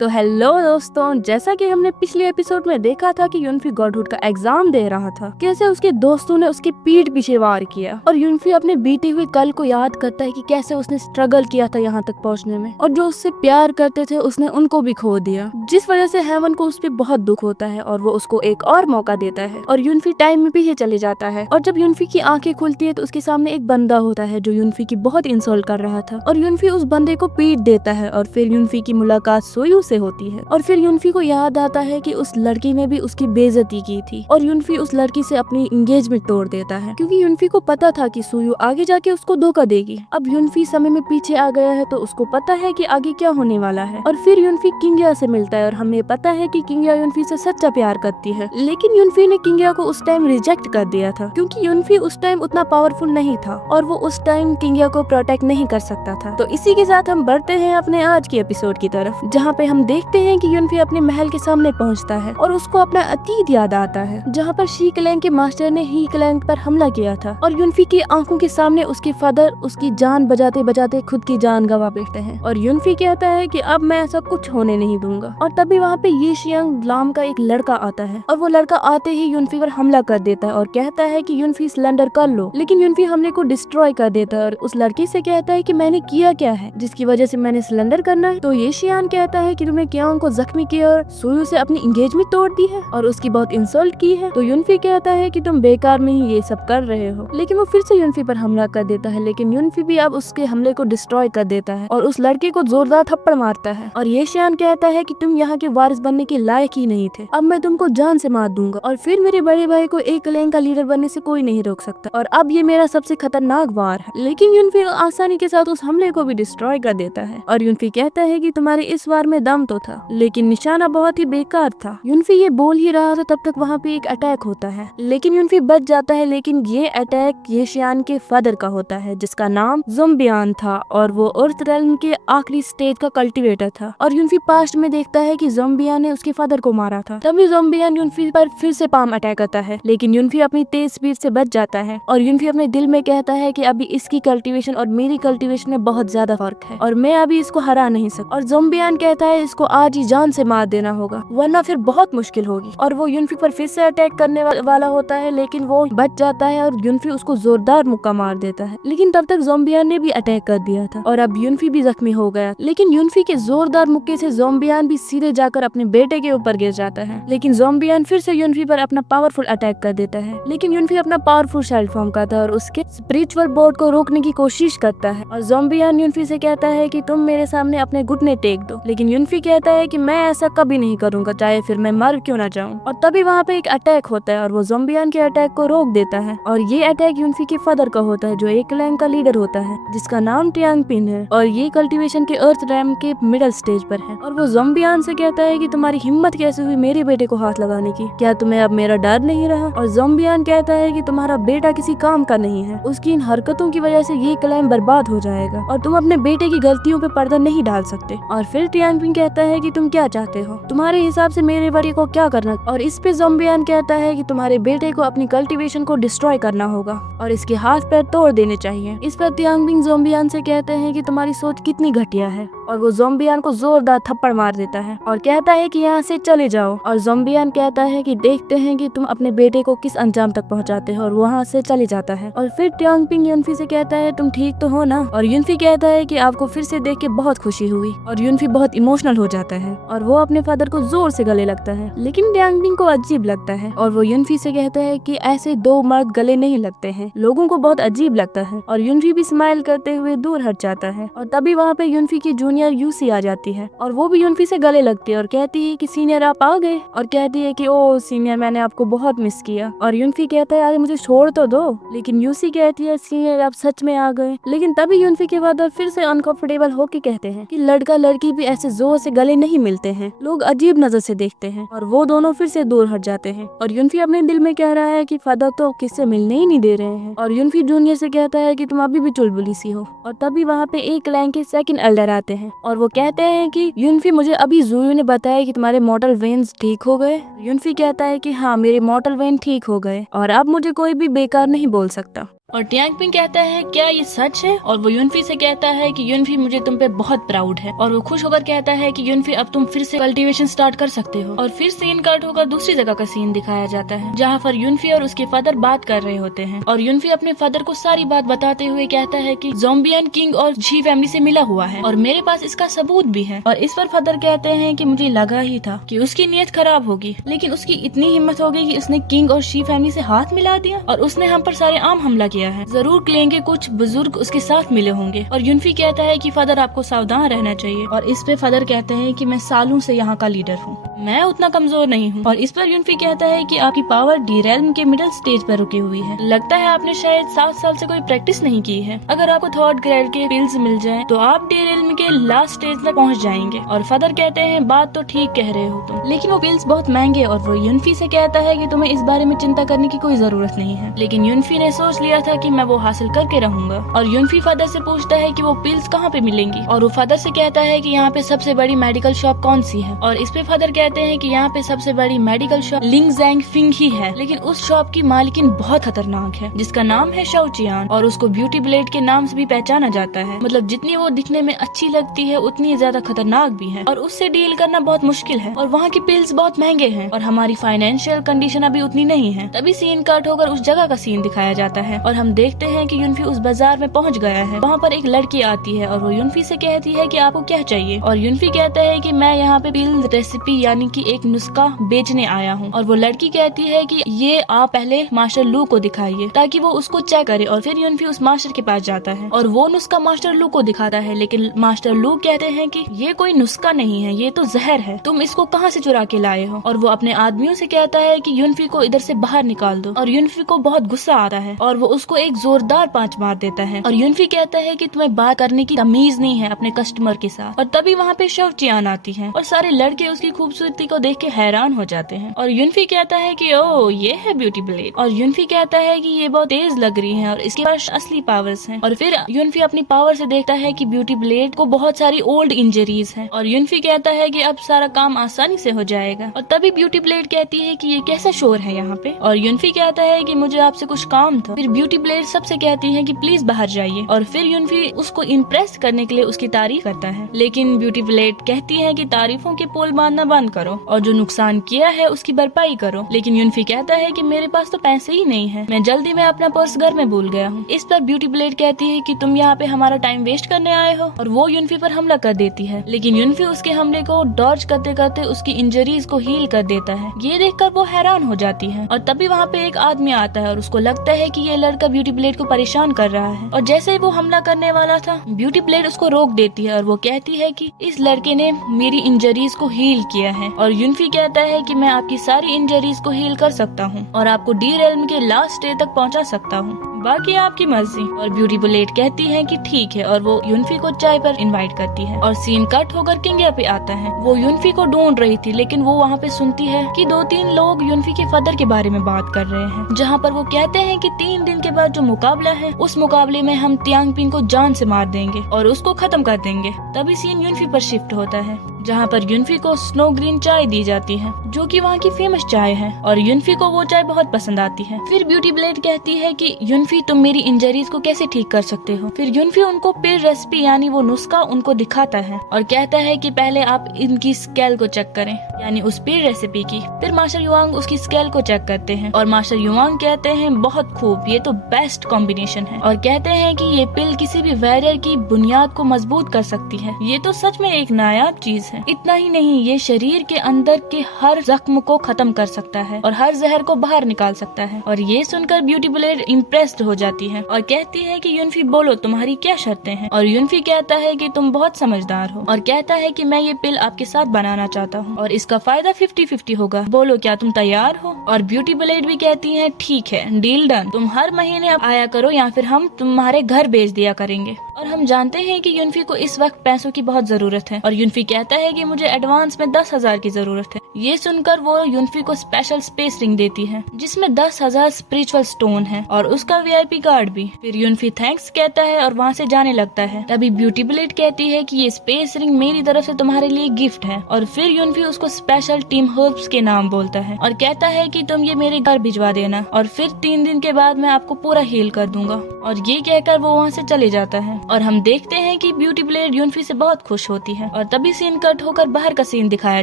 तो हेलो दोस्तों, जैसा कि हमने पिछले एपिसोड में देखा था कि यूनफी गॉडहुड का एग्जाम दे रहा था, कैसे उसके दोस्तों ने उसकी पीठ पीछे वार किया और यूनफी अपने बीते हुए कल को याद करता है कि कैसे उसने स्ट्रगल किया था यहाँ तक पहुँचने में, और जो उससे प्यार करते थे उसने उनको भी खो दिया, जिस वजह से हेवन को उस पर बहुत दुख होता है और वो उसको एक और मौका देता है और यूनफी टाइम में पीछे चले जाता है। और जब यूनफी की आंखें खुलती है तो उसके सामने एक बंदा होता है जो यूनफी की बहुत इंसल्ट कर रहा था, और यूनफी उस बंदे को पीट देता है। और फिर यूनफी की मुलाकात सोयू से होती है और फिर यूनफी को याद आता है कि उस लड़की ने भी उसकी बेइज्जती की थी और यूनफी उस लड़की से अपनी एंगेजमेंट तोड़ देता है, क्योंकि यूनफी को पता था कि सोयू आगे जाके उसको धोखा देगी। अब यूनफी समय में पीछे आ गया है तो उसको पता है कि आगे क्या होने वाला है। और फिर यूनफी किंगिया से मिलता है और हमें पता है कि किंगिया यूनफी से सच्चा प्यार करती है, लेकिन यूनफी ने किंगिया को उस टाइम रिजेक्ट कर दिया था क्योंकि यूनफी उस टाइम उतना पावरफुल नहीं था और वो उस टाइम किंगिया को प्रोटेक्ट नहीं कर सकता था। तो इसी के साथ हम बढ़ते हैं अपने आज की एपिसोड की तरफ, जहाँ पे हम देखते हैं कि यूनफी अपने महल के सामने पहुंचता है और उसको अपना अतीत याद आता है, जहाँ पर शी क्लैंग के मास्टर ने ही क्लैंग पर हमला किया था और यूनफी की आंखों के सामने उसके फादर उसकी जान बजाते बजाते खुद की जान गवा बैठते हैं और यूनफी कहता है कि अब मैं ऐसा कुछ होने नहीं दूंगा। और तभी वहाँ पे ये शियांग लाम का एक लड़का आता है और वो लड़का आते ही यूनफी पर हमला कर देता है और कहता है कि यूनफी सिलेंडर कर लो, लेकिन यूनफी हमले को डिस्ट्रॉय कर देता है और उस लड़की से कहता है कि मैंने किया क्या है जिसकी वजह से मैंने सिलेंडर करना है। तो ये शियान कहता है कि तुमने क्यांग को जख्मी किया और सोयू से अपनी एंगेजमेंट तोड़ दी है और उसकी बहुत इंसल्ट की है। तो यूनफी कहता है कि तुम बेकार में ही ये सब कर रहे हो, लेकिन वो फिर से यूनफी पर हमला कर देता है, लेकिन यूनफी भी अब उसके हमले को डिस्ट्रॉय कर देता है और उस लड़के को जोरदार थप्पड़ मारता है। और ये शियान कहता है कि तुम यहाँ के वारिस बनने के लायक ही नहीं थे, अब मैं तुमको जान से मार दूंगा और फिर मेरे बड़े भाई को एक क्लैंग का लीडर बनने से कोई नहीं रोक सकता और अब ये मेरा सबसे खतरनाक वार है। लेकिन यूनफी आसानी के साथ उस हमले को भी डिस्ट्रॉय कर देता है और यूनफी कहता है कि तुम्हारे इस वार में दम तो था, लेकिन निशाना बहुत ही बेकार था। यूनफी ये बोल ही रहा था तब तक वहाँ पे एक अटैक होता है, लेकिन यूनफी बच जाता है, लेकिन ये अटैक ये शियान के फादर का होता है जिसका नाम ज़ोम्बियान था और वो अर्थ रेल्म के आखिरी स्टेज का कल्टीवेटर था। और यूनफी पास्ट में देखता है कि ज़ोम्बियान ने उसके फादर को मारा था। तभी ज़ोम्बियान यूनफी पर फिर से पाम अटैक करता है, लेकिन यूनफी अपनी तेज स्पीड से बच जाता है और यूनफी अपने दिल में कहता है कि अभी इसकी कल्टीवेशन और मेरी कल्टीवेशन में बहुत ज्यादा फर्क है और मैं अभी इसको हरा नहीं सकता। और ज़ोम्बियान कहता है इसको आज ही जान से मार देना होगा वरना फिर बहुत मुश्किल होगी। और वो यूनफी पर फिर से अटैक करने वाला होता है, लेकिन वो बच जाता है और यूनफी उसको जोरदार मुक्का मार देता है, लेकिन तब तक ज़ोम्बियान ने भी अटैक कर दिया था और अब यूनफी भी जख्मी हो गया। लेकिन यूनफी के जोरदार मुक्के से ज़ोम्बियान भी सीधे जाकर अपने बेटे के ऊपर गिर जाता है, लेकिन ज़ोम्बियान फिर से यूनफी पर अपना पावरफुल अटैक कर देता है, लेकिन यूनफी अपना पावरफुल शेल फॉर्म करता है और उसके स्पिरिचुअल बोर्ड को रोकने की कोशिश करता है। और ज़ोम्बियान यूनफी से कहता है कि तुम मेरे सामने अपने घुटने टेक दो, लेकिन यूनफी कहता है कि मैं ऐसा कभी नहीं करूंगा, चाहे फिर मैं मर क्यों ना जाऊं। और तभी वहाँ पे एक अटैक होता है और वो ज़ोम्बियान के अटैक को रोक देता है और ये अटैक यूनफी के फादर का होता है जो एक क्लैंग का लीडर होता है जिसका नाम टियांग पिन है और ये कल्टीवेशन के अर्थ रैम के मिडिल स्टेज पर है। और वो ज़ोम्बियान से कहता है कि तुम्हारी हिम्मत कैसे हुई मेरे बेटे को हाथ लगाने की, क्या तुम्हें अब मेरा डर नहीं रहा। और ज़ोम्बियान कहता है कि तुम्हारा बेटा किसी काम का नहीं है, उसकी इन हरकतों की वजह से ये क्लैम बर्बाद हो जाएगा और तुम अपने बेटे की गलतियों पे पर्दा नहीं डाल सकते। और फिर टियांग पिन कहता है कि तुम क्या चाहते हो, तुम्हारे हिसाब से मेरे बेटे को क्या करना। और इस पे ज़ोम्बियान कहता है कि तुम्हारे बेटे को अपनी कल्टीवेशन को डिस्ट्रॉय करना होगा और इसके हाथ पैर तोड़ देने चाहिए। इस पर टियांग पिन ज़ोम्बियान से कहते हैं कि तुम्हारी सोच कितनी घटिया है और वो ज़ोम्बियान को जोरदार थप्पड़ मार देता है और कहता है कि यहाँ से चले जाओ। और ज़ोम्बियान कहता है कि देखते हैं कि तुम अपने बेटे को किस अंजाम तक पहुँचाते हो और वहाँ से चले जाता है। और फिर टियांग पिंग यूनफी से कहता है तुम ठीक तो हो ना। और यूनफी कहता है कि आपको फिर से देख के बहुत खुशी हुई और यूनफी बहुत इमोशनल हो जाता है और वो अपने फादर को जोर से गले लगता है, लेकिन टियांग पिंग को अजीब लगता है और वो यूनफी से कहता है कि ऐसे दो मर्द गले नहीं लगते हैं, लोगों को बहुत अजीब लगता है। और यूनफी भी स्माइल करते हुए दूर हट जाता है और तभी वहाँ पे यूनफी की जूनियर यूसी आ जाती है और वो भी यूनफी से गले लगती है और कहती है कि सीनियर आप आ गए, और कहती है कि ओ सीनियर मैंने आपको बहुत मिस किया। और यूनफी कहता है अरे मुझे छोड़ तो दो, लेकिन यूसी कहती है सीनियर आप सच में आ गए। लेकिन तभी यूनफी के फादर फिर से अनकंफर्टेबल होके कहते हैं कि लड़का लड़की भी ऐसे जोर से गले नहीं मिलते हैं, लोग अजीब नजर से देखते हैं। और वो दोनों फिर से दूर हट जाते हैं और यूनफी अपने दिल में कह रहा है कि फादर तो किससे मिलने ही नहीं दे रहे हैं। और यूनफी जूनियर से कहता है कि तुम अभी भी चुलबुली सी हो। और तभी वहाँ पे एक क्लैंग के सेकंड एल्डर आते हैं और वो कहते हैं कि यूनफी मुझे अभी ज़ोयू ने बताया कि तुम्हारे मॉडल वेन्स ठीक हो गए। यूनफी कहता है कि हाँ मेरे मॉडल वेन ठीक हो गए और अब मुझे कोई भी बेकार नहीं बोल सकता। और टियांग पिंग कहता है क्या ये सच है, और वो युनफी से कहता है कि युनफी मुझे तुम पे बहुत प्राउड है। और वो खुश होकर कहता है कि युनफी अब तुम फिर से कल्टीवेशन स्टार्ट कर सकते हो। और फिर सीन कट होकर दूसरी जगह का सीन दिखाया जाता है जहाँ पर युनफी और उसके फादर बात कर रहे होते हैं। और युनफी अपने फादर को सारी बात बताते हुए कहता है कि ज़ोंबियन किंग और जी फैमिली से मिला हुआ है और मेरे पास इसका सबूत भी है। और इस पर फादर कहते हैं कि मुझे लगा ही था कि उसकी नीयत खराब होगी, लेकिन उसकी इतनी हिम्मत हो गई कि उसने किंग और शी फैमिली से हाथ मिला दिया और उसने हम पर सारे आम हमला किया है। जरूर क्लेंगे कुछ बुजुर्ग उसके साथ मिले होंगे। और युनफी कहता है कि फादर आपको सावधान रहना चाहिए। और इस पे फादर कहते हैं कि मैं सालों से यहाँ का लीडर हूँ, मैं उतना कमजोर नहीं हूँ। और इस पर युनफी कहता है कि आपकी पावर डी रेल्म के मिडिल स्टेज पर रुकी हुई है, लगता है आपने शायद 7 साल से कोई प्रैक्टिस नहीं की है। अगर आपको थर्ड ग्रेड के पिल्स मिल जाएं तो आप डी रेल्म के लास्ट स्टेज तक पहुँच जाएंगे। और फादर कहते हैं बात तो ठीक कह रहे हो तुम, लेकिन वो पिल्स बहुत महंगे। और वो युनफी से कहता है कि तुम्हें इस बारे में चिंता करने की कोई जरूरत नहीं है, लेकिन युनफी ने सोच लिया था कि मैं वो हासिल करके रहूंगा। और युनफी फादर से पूछता है कि वो पिल्स कहाँ पे मिलेंगी, और वो फादर से कहता है कि यहाँ पे सबसे बड़ी मेडिकल शॉप कौन सी है। और इस पे फादर कहते हैं कि यहाँ पे सबसे बड़ी मेडिकल शॉप लिंग जैंग फिंग ही है, लेकिन उस शॉप की मालिकिन बहुत खतरनाक है जिसका नाम है शाओ चियान, और उसको ब्यूटी ब्लेड के नाम से भी पहचाना जाता है। मतलब जितनी वो दिखने में अच्छी लगती है उतनी ज्यादा खतरनाक भी है, और उससे डील करना बहुत मुश्किल है। और वहाँ की पिल्स बहुत महंगे हैं और हमारी फाइनेंशियल कंडीशन अभी उतनी नहीं है। तभी सीन कट होकर उस जगह का सीन दिखाया जाता है और हम देखते हैं कि युनफी उस बाजार में पहुंच गया है। वहाँ पर एक लड़की आती है और वो युनफी से कहती है कि आपको क्या चाहिए। और युनफी कहता है कि मैं यहाँ पे पिल रेसिपी यानी कि एक नुस्खा बेचने आया हूँ। और वो लड़की कहती है कि ये आप पहले मास्टर लू को दिखाइए ताकि वो उसको चेक करे। और फिर युनफी उस मास्टर के पास जाता है और वो नुस्खा मास्टर लू को दिखाता है, लेकिन मास्टर लू कहते हैं कि ये कोई नुस्खा नहीं है, ये तो जहर है, तुम इसको कहाँ से चुरा के लाए हो। और वो अपने आदमियों से कहता है कि युनफी को इधर से बाहर निकाल दो। और युनफी को बहुत गुस्सा आता है और वो उसको एक जोरदार पांच मार देता है। और युनफी कहता है कि तुम्हें बात करने की तमीज नहीं है अपने कस्टमर के साथ। और तभी वहाँ पे शव चियान आती है और सारे लड़के उसकी खूबसूरती को देख के हैरान हो जाते हैं। और युनफी कहता है कि ओ ये है ब्यूटी ब्लेड। और युनफी कहता है कि ये बहुत तेज लग रही है और इसके पास असली पावर्स हैं। और फिर युनफी अपनी पावर से देखता है कि ब्यूटी ब्लेड को बहुत सारी ओल्ड इंजरीज हैं। और युनफी कहता है कि अब सारा काम आसानी से हो जाएगा। और तभी ब्यूटी ब्लेड कहती है कि ये कैसा शोर है यहाँ पे। और युनफी कहता है कि मुझे आपसे कुछ काम था। फिर ब्यूटी ब्लेड सबसे कहती है कि प्लीज बाहर जाइए। और फिर युनफी उसको इम्प्रेस करने के लिए उसकी तारीफ करता है, लेकिन ब्यूटी ब्लेड कहती है कि तारीफों के पोल बांधना बंद करो और जो नुकसान किया है उसकी भरपाई करो। लेकिन युनफी कहता है कि मेरे पास तो पैसे ही नहीं है, मैं जल्दी में अपना पर्स घर में भूल गया हूँ। इस पर ब्यूटी ब्लेड कहती है कि तुम यहाँ पे हमारा टाइम वेस्ट करने आए हो, और वो युनफी पर हमला कर देती है। लेकिन युनफी उसके हमले को डॉज करते करते उसकी इंजरीज को हील कर देता है। ये देखकर वो हैरान हो जाती है। और तभी वहाँ पे एक आदमी आता है और उसको लगता है कि ये लड़का ब्यूटी ब्लेड को परेशान कर रहा है। और जैसे ही वो हमला करने वाला था, ब्यूटी ब्लेड उसको रोक देती है और वो कहती है कि इस लड़के ने मेरी इंजरीज को हील किया है। और युनफी कहता है कि मैं आपकी सारी इंजरीज को हील कर सकता हूँ और आपको डी रेल्म के लास्ट स्टेज तक पहुँचा सकता हूँ, बाकी आपकी मर्जी। और ब्यूटी ब्लेड कहती है कि ठीक है, और वो युनफी को चाय पर इनवाइट करती है। और सीन कट होकर किंगिया पे आता है। वो युनफी को ढूंढ रही थी, लेकिन वो वहाँ पे सुनती है कि 2-3 लोग युनफी के फादर के बारे में बात कर रहे हैं, जहाँ पर वो कहते हैं कि 3 दिन के बाद जो मुकाबला है उस मुकाबले में हम टियांग पिंग को जान से मार देंगे और उसको खत्म कर देंगे। तभी सीन युनफी पर शिफ्ट होता है, जहाँ पर युनफी को स्नो ग्रीन चाय दी जाती है जो कि वहाँ की फेमस चाय है, और युनफी को वो चाय बहुत पसंद आती है। फिर ब्यूटी ब्लेड कहती है कि युनफी तुम मेरी इंजरीज को कैसे ठीक कर सकते हो। फिर युनफी उनको पिल रेसिपी यानी वो नुस्खा उनको दिखाता है और कहता है कि पहले आप इनकी स्केल को चेक करें, यानी उस पिल रेसिपी की। फिर मास्टर युआंग उसकी स्केल को चेक करते हैं और मास्टर युआंग कहते हैं बहुत खूब, ये तो बेस्ट कॉम्बिनेशन है, और कहते हैं कि ये पिल किसी भी वॉरियर की बुनियाद को मजबूत कर सकती है। ये तो सच में एक नायाब चीज है। इतना ही नहीं, ये शरीर के अंदर के हर जख्म को खत्म कर सकता है और हर जहर को बाहर निकाल सकता है। और ये सुनकर ब्यूटी ब्लेड इम्प्रेस्ड हो जाती है और कहती है कि युनफी बोलो तुम्हारी क्या शर्तें हैं। और युनफी कहता है कि तुम बहुत समझदार हो, और कहता है कि मैं ये पिल आपके साथ बनाना चाहता हूँ और इसका फायदा 50-50 होगा, बोलो क्या तुम तैयार हो। और ब्यूटी ब्लेड भी कहती है ठीक है, डील डन, तुम हर महीने अब आया करो या फिर हम तुम्हारे घर भेज दिया करेंगे। और हम जानते हैं कि युनफी को इस वक्त पैसों की बहुत जरूरत है, और युनफी कहता है कि मुझे एडवांस में 10,000 की जरूरत है। ये सुनकर वो युनफी को स्पेशल स्पेस रिंग देती है जिसमें 10,000 स्पिरिचुअल स्टोन है और उसका VIP कार्ड भी। फिर युनफी थैंक्स कहता है और वहाँ से जाने लगता है। तभी ब्यूटी ब्लेड कहती है कि ये स्पेस रिंग मेरी तरफ से तुम्हारे लिए गिफ्ट है। और फिर युनफी उसको स्पेशल टीम हर्ब्स के नाम बोलता है और कहता है कि तुम ये मेरे घर भिजवा देना और फिर 3 दिन के बाद मैं आपको पूरा हील कर दूंगा। और ये कहकर वो वहाँ से चले जाता है और हम देखते हैं कि ब्यूटी ब्लेड युनफी से बहुत खुश होती है। और तभी सीन कट होकर बाहर का सीन दिखाया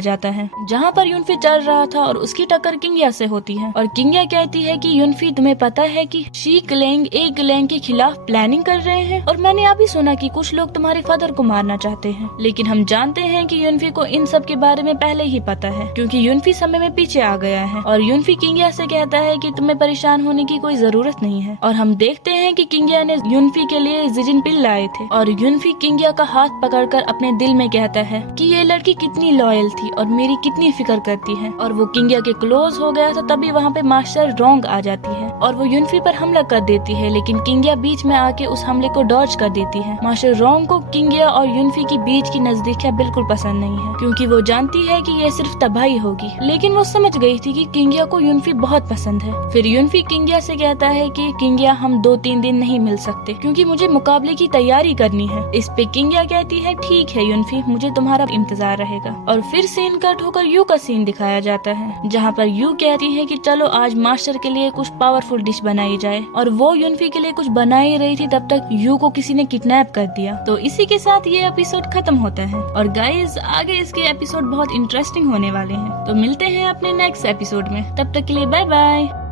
जाता है जहाँ पर युनफी चल रहा था और उसकी टक्कर किंगिया से होती है। और किंगिया कहती है कि युनफी तुम्हें पता है कि शी क्लैंग एक क्लैंग के खिलाफ प्लानिंग कर रहे हैं और मैंने अभी सुना कि कुछ लोग तुम्हारे फादर को मारना चाहते हैं। लेकिन हम जानते हैं कि युनफी को इन सब के बारे में पहले ही पता है क्योंकि युनफी समय में पीछे आ गया है। और युनफी किंगिया से कहता है कि तुम्हें परेशान होने की कोई जरूरत नहीं है। और हम देखते हैं कि किंगिया ने युनफी के लिए जिजिन पिल लाए थे और युनफी किंगिया का हाथ पकड़कर अपने दिल में कहता है कि ये लड़की कितनी लॉयल थी और मेरी कितनी फिक्र करती है। और वो किंगिया के क्लोज हो गया था। तभी वहाँ पे मास्टर रोंग आ जाती है और वो युनफी पर हमला कर देती है, लेकिन किंगिया बीच में आके उस हमले को डॉज कर देती है। मास्टर रोंग को किंगिया और युनफी की बीच की नजदीकियां बिल्कुल पसंद नहीं है क्योंकि वो जानती है कि ये सिर्फ तबाही होगी। लेकिन वो समझ गई थी कि किंगिया को युनफी बहुत पसंद है। फिर युनफी किंगिया से कहता है कि किंगिया हम 2-3 दिन नहीं मिल सकते क्योंकि मुझे मुकाबले की तैयारी करनी है। इस पे किंगिया कहती है ठीक है युनफी, मुझे तुम्हारा इंतजार रहेगा। और फिर सीन कट होकर यू का सीन दिखाया जाता है जहाँ पर यू कहती है कि चलो आज मास्टर के लिए कुछ पावरफुल डिश बनाई जाए। और वो युनफी के लिए कुछ बना ही रही थी तब तक यू को किसी ने किडनैप कर दिया। तो इसी के साथ ये एपिसोड खत्म होता है। और गाइज आगे इसके एपिसोड बहुत इंटरेस्टिंग होने वाले हैं। तो मिलते हैं अपने नेक्स्ट एपिसोड में, तब तक के लिए बाय बाय।